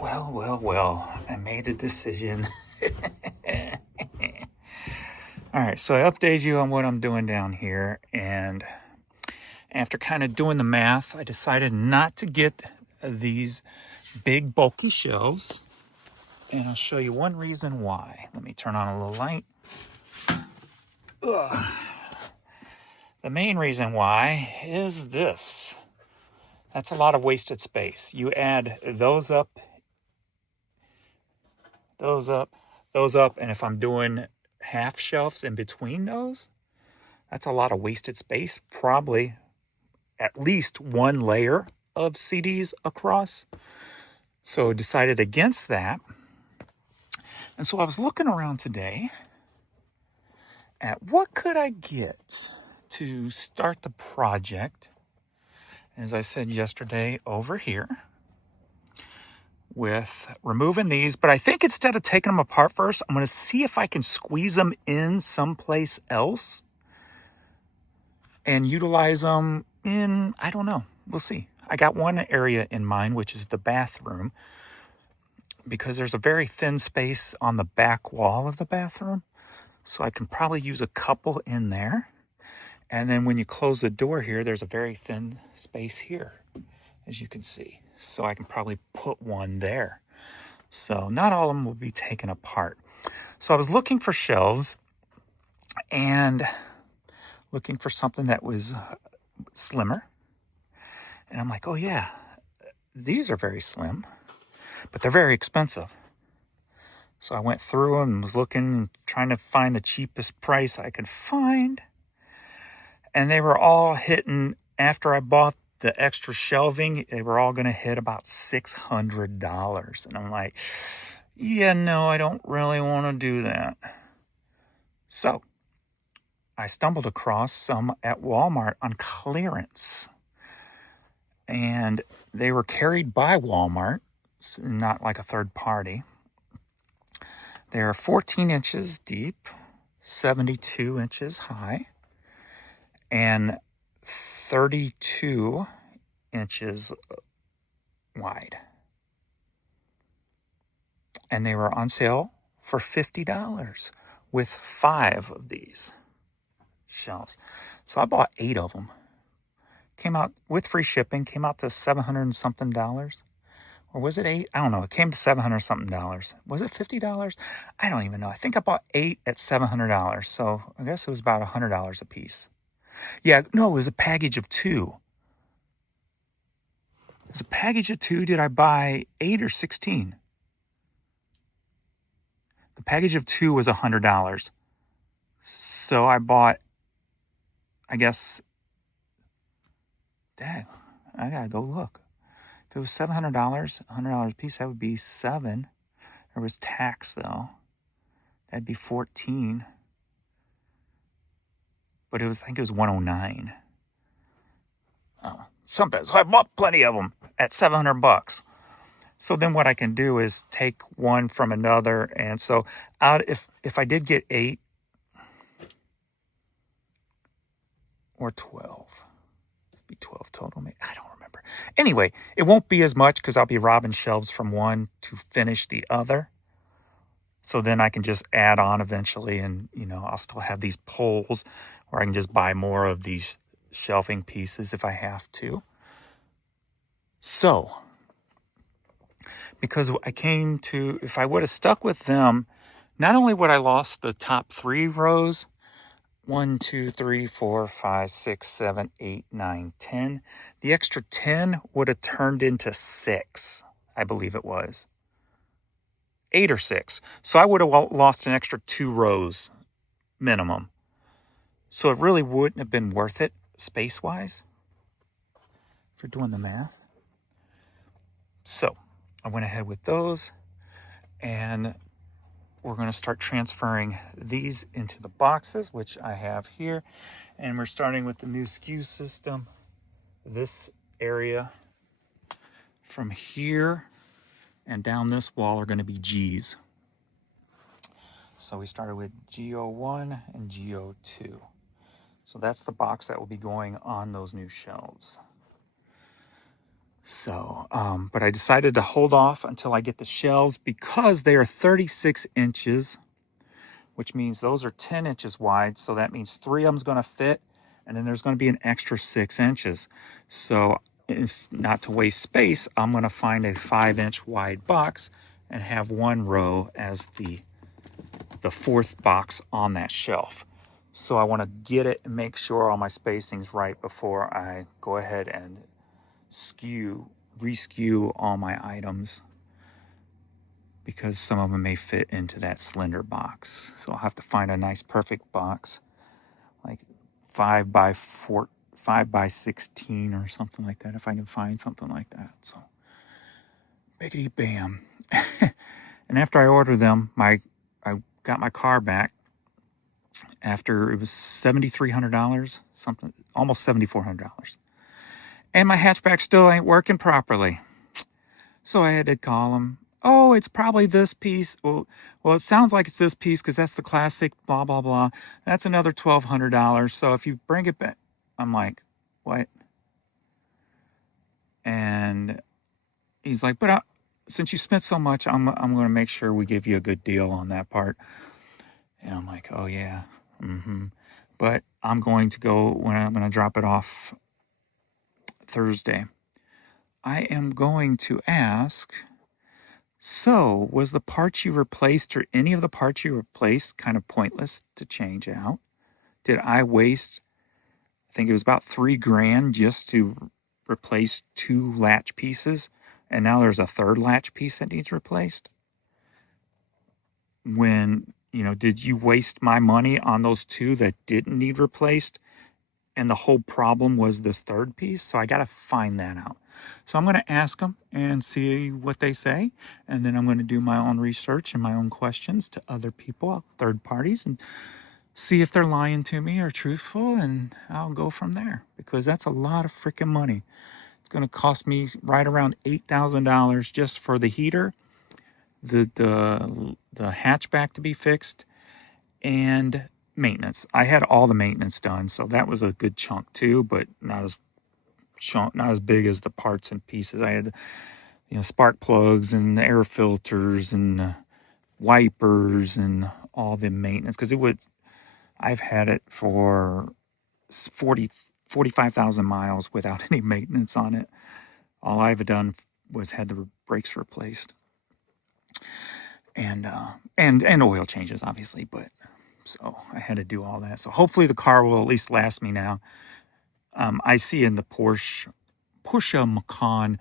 Well, I made a decision. All right, so I updated you on what I'm doing down here, and after kind of doing the math, I decided not to get these big bulky shelves, and I'll show you one reason why. Let me turn on a little light. Ugh. The main reason why is this. That's a lot of wasted space. You add those up, and if I'm doing half shelves in between those, that's a lot of wasted space. Probably at least one layer of CDs across. So I decided against that. And so I was looking around today at what could I get to start the project. As I said yesterday, over here with removing these, but I think instead of taking them apart first, I'm going to see if I can squeeze them in someplace else and utilize them in, I don't know, we'll see. I got one area in mind, which is the bathroom, because there's a very thin space on the back wall of the bathroom. So I can probably use a couple in there. And then when you close the door here, there's a very thin space here, as you can see. So I can probably put one there. So not all of them will be taken apart. So I was looking for shelves and looking for something that was slimmer. And I'm like, oh yeah, these are very slim, but they're very expensive. So I went through them and was looking, trying to find the cheapest price I could find. And they were all hitting, after I bought the extra shelving, they were all going to hit about $600. And I'm like, yeah, no, I don't really want to do that. So I stumbled across some at Walmart on clearance. And they were carried by Walmart, not like a third party. They're 14 inches deep, 72 inches high, and 32 inches wide. And they were on sale for $50 with 5 of these shelves. So I bought 8 of them. Came out with free shipping, came out to $700 and something. Or was it 8? I don't know. It came to $700 something. Was it $50? I don't even know. I think I bought 8 at $700. So I guess it was about $100 a piece. Yeah, no, it was a package of 2. It was a package of 2. Did I buy 8 or 16? The package of 2 was $100. So I bought, I guess, dang, I gotta go look. If it was $700, $100 a piece, that would be 7. There was tax though. That'd be 14. But I think it was 109. Oh, something. So I bought plenty of them at $700. So then what I can do is take one from another. And so if I did get 8 or 12, it'd be 12 total. Maybe, I don't remember. Anyway, it won't be as much because I'll be robbing shelves from one to finish the other. So then I can just add on eventually, and I'll still have these poles, or I can just buy more of these shelving pieces if I have to. So, because I came to, if I would have stuck with them, not only would I lost the top 3 rows, 1, 2, 3, 4, 5, 6, 7, 8, 9, 10. The extra 10 would have turned into 6, I believe it was. 8 or 6. So I would have lost an extra 2 rows minimum. So it really wouldn't have been worth it space-wise, if you're doing the math. So I went ahead with those, and we're going to start transferring these into the boxes, which I have here. And we're starting with the new SKU system. This area from here and down this wall are going to be G's. So we started with GO1 and GO2. So that's the box that will be going on those new shelves. So, but I decided to hold off until I get the shelves because they are 36 inches, which means those are 10 inches wide. So that means 3 of them's going to fit, and then there's going to be an extra 6 inches. So it's not to waste space. I'm going to find a 5-inch wide box and have one row as the fourth box on that shelf. So I want to get it and make sure all my spacing's right before I go ahead and reskew all my items, because some of them may fit into that slender box. So I'll have to find a nice perfect box, like 5 by 4, 5 by 16 or something like that, if I can find something like that. So biggity bam. And after I ordered them, I got my car back after it was $7,300, something, almost $7,400. And my hatchback still ain't working properly. So I had to call them. Oh, it's probably this piece. Well, it sounds like it's this piece because that's the classic, blah, blah, blah. That's another $1,200. So if you bring it back, I'm like, what? And he's like, but since you spent so much, I'm going to make sure we give you a good deal on that part. And I'm like, oh, yeah. But I'm going to go, when I'm going to drop it off Thursday, I am going to ask, so was the parts you replaced or any of the parts you replaced kind of pointless to change out? Did I waste, I think it was about $3,000 just to replace 2 latch pieces, and now there's a third latch piece that needs replaced? When, did you waste my money on those 2 that didn't need replaced, and the whole problem was this third piece? So I got to find that out. So I'm going to ask them and see what they say, and then I'm going to do my own research and my own questions to other people, third parties, and see if they're lying to me or truthful, and I'll go from there, because that's a lot of freaking money. It's going to cost me right around $8,000 just for the heater, the hatchback to be fixed, and maintenance. I had all the maintenance done, so that was a good chunk too, but not as big as the parts and pieces. I had, spark plugs and air filters and wipers and all the maintenance, because I've had it for 45,000 miles without any maintenance on it. All I've done was had the brakes replaced and oil changes, obviously, but so I had to do all that. So hopefully the car will at least last me now. I see in the Porsche Macan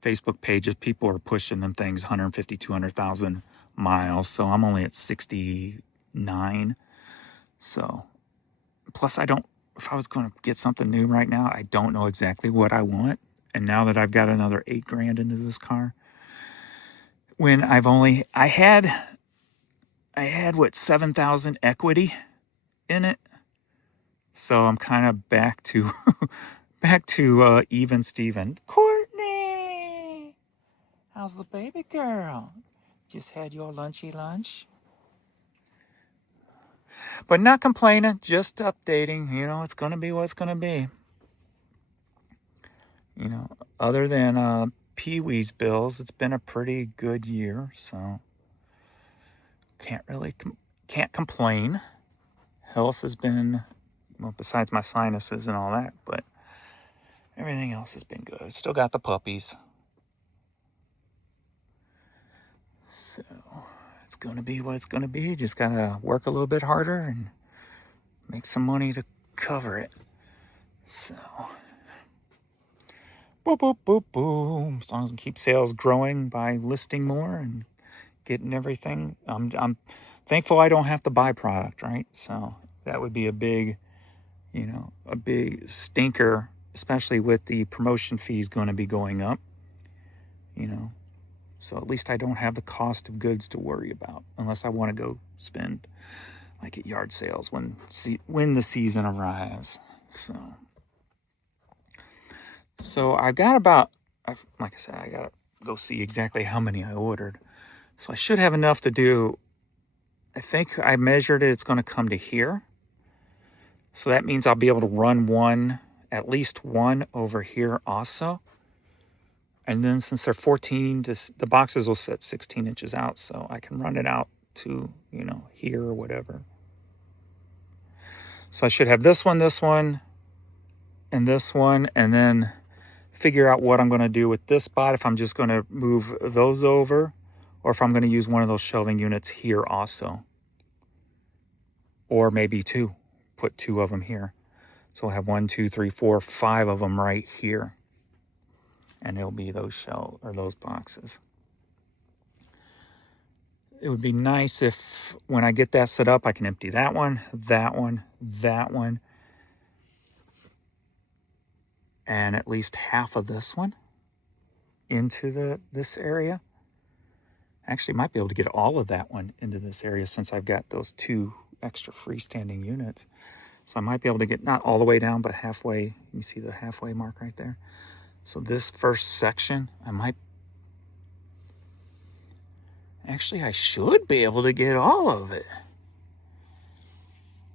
Facebook pages, people are pushing them things 150, 200,000 miles. So I'm only at 69. So plus if I was going to get something new right now, I don't know exactly what I want. And now that I've got another $8,000 into this car, when I had what, 7,000 equity in it. So I'm kind of back to even Steven. Courtney, how's the baby girl? Just had your lunchy lunch? But not complaining, just updating. It's going to be what it's going to be. Other than Pee-wee's bills, it's been a pretty good year, so can't complain. Health has been, well, besides my sinuses and all that, but everything else has been good. Still got the puppies. So it's going to be what it's going to be. Just got to work a little bit harder and make some money to cover it. So, boop, boop, boop, boom. As long as we keep sales growing by listing more and getting everything. I'm thankful I don't have to buy product, right? So that would be a big stinker, especially with the promotion fees going to be going up, So at least I don't have the cost of goods to worry about, unless I want to go spend like at yard sales when the season arrives. So I got like I said, I got to go see exactly how many I ordered. So I should have enough to do, I think I measured it, it's going to come to here. So that means I'll be able to run at least one over here also. And then since they're 14, the boxes will set 16 inches out, so I can run it out to, you know, here or whatever. So I should have this one, and this one, and then figure out what I'm going to do with this spot, if I'm just going to move those over, or if I'm going to use one of those shelving units here also. Or maybe two, put two of them here. So we'll have 1, 2, 3, 4, 5 of them right here. And it'll be those those boxes. It would be nice if when I get that set up, I can empty that one, and at least half of this one into this area. Actually, might be able to get all of that one into this area since I've got those 2 extra freestanding units. So I might be able to get not all the way down, but halfway. You see the halfway mark right there? So this first section, I should be able to get all of it.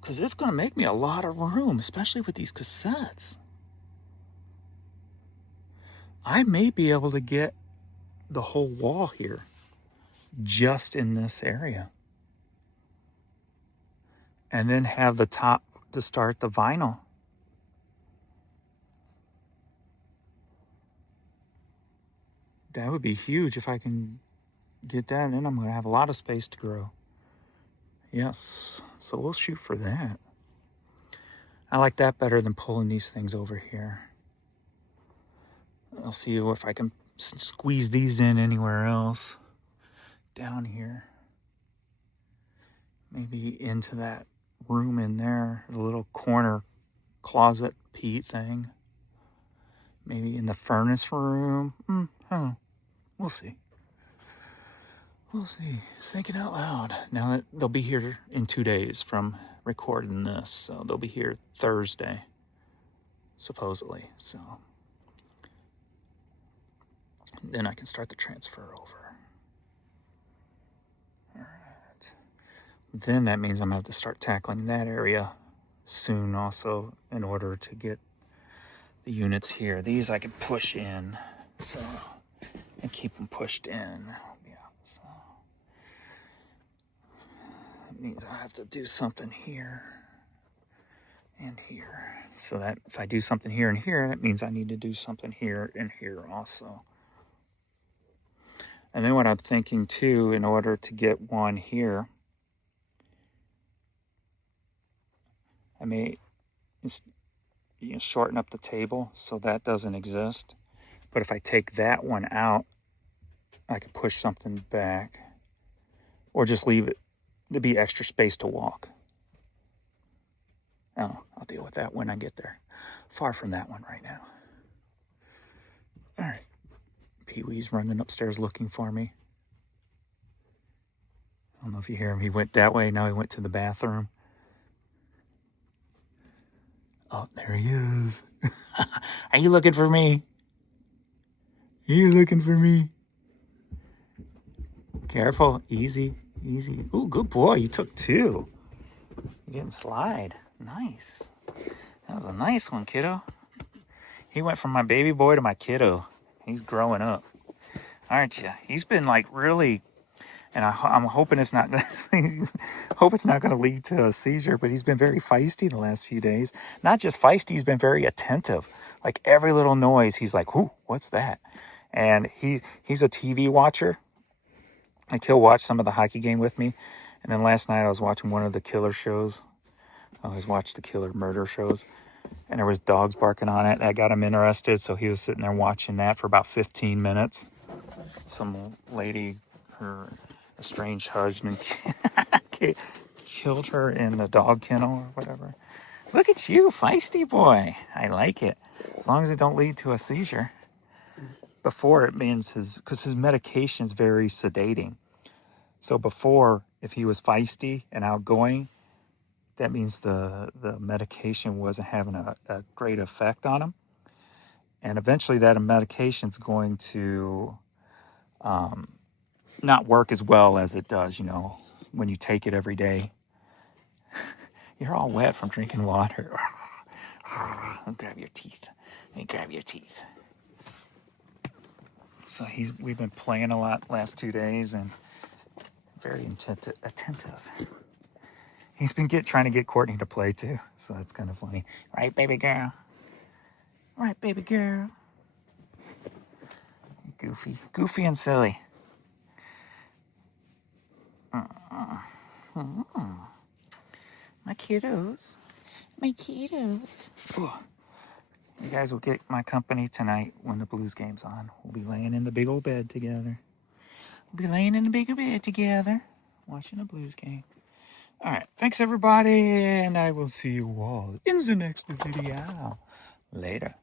Because it's going to make me a lot of room, especially with these cassettes. I may be able to get the whole wall here just in this area. And then have the top to start the vinyl. That would be huge if I can get that, and then I'm going to have a lot of space to grow. Yes, so we'll shoot for that. I like that better than pulling these things over here. I'll see if I can squeeze these in anywhere else. Down here. Maybe into that room in there, the little corner closet Pete thing. Maybe in the furnace room. We'll see. We'll see. Just thinking out loud. Now that they'll be here in 2 days from recording this, so they'll be here Thursday, supposedly. So then I can start the transfer over. All right. Then that means I'm gonna have to start tackling that area soon also in order to get the units here. These I can push in, so, and keep them pushed in. Yeah, so that means I have to do something here and here. So that if I do something here and here, that means I need to do something here and here also. And then what I'm thinking too, in order to get one here, I may shorten up the table so that doesn't exist. But if I take that one out, I can push something back or just leave it to be extra space to walk. Oh, I'll deal with that when I get there. Far from that one right now. All right. Pee-wee's running upstairs looking for me. I don't know if you hear him. He went that way. Now he went to the bathroom. Oh, there he is. Are you looking for me? Are you looking for me? Careful. Easy. Easy. Ooh, good boy. You took 2. You didn't slide. Nice. That was a nice one, kiddo. He went from my baby boy to my kiddo. He's growing up. Aren't you? He's been like really, and I'm hoping it's not hope it's not going to lead to a seizure, but he's been very feisty the last few days. Not just feisty, he's been very attentive. Like every little noise, he's like, "Ooh, what's that?" And he's a TV watcher. Like he'll watch some of the hockey game with me. And then last night I was watching one of the killer shows. I always watch the killer murder shows. And there was dogs barking on it. That got him interested. So he was sitting there watching that for about 15 minutes. Some lady, her estranged husband, killed her in the dog kennel or whatever. Look at you, feisty boy. I like it. As long as it don't lead to a seizure. Before it means because his medication's very sedating. So before, if he was feisty and outgoing, that means the medication wasn't having a great effect on him. And eventually that medication's going to not work as well as it does, when you take it every day. You're all wet from drinking water. Let me grab your teeth. So we've been playing a lot last 2 days and very attentive. He's been trying to get Courtney to play too, so that's kind of funny. Right, baby girl? Right, baby girl? Goofy and silly. My kiddos. Ooh. You guys will get my company tonight when the Blues game's on. We'll be laying in the big old bed together. Watching the Blues game. All right. Thanks, everybody. And I will see you all in the next video. Later.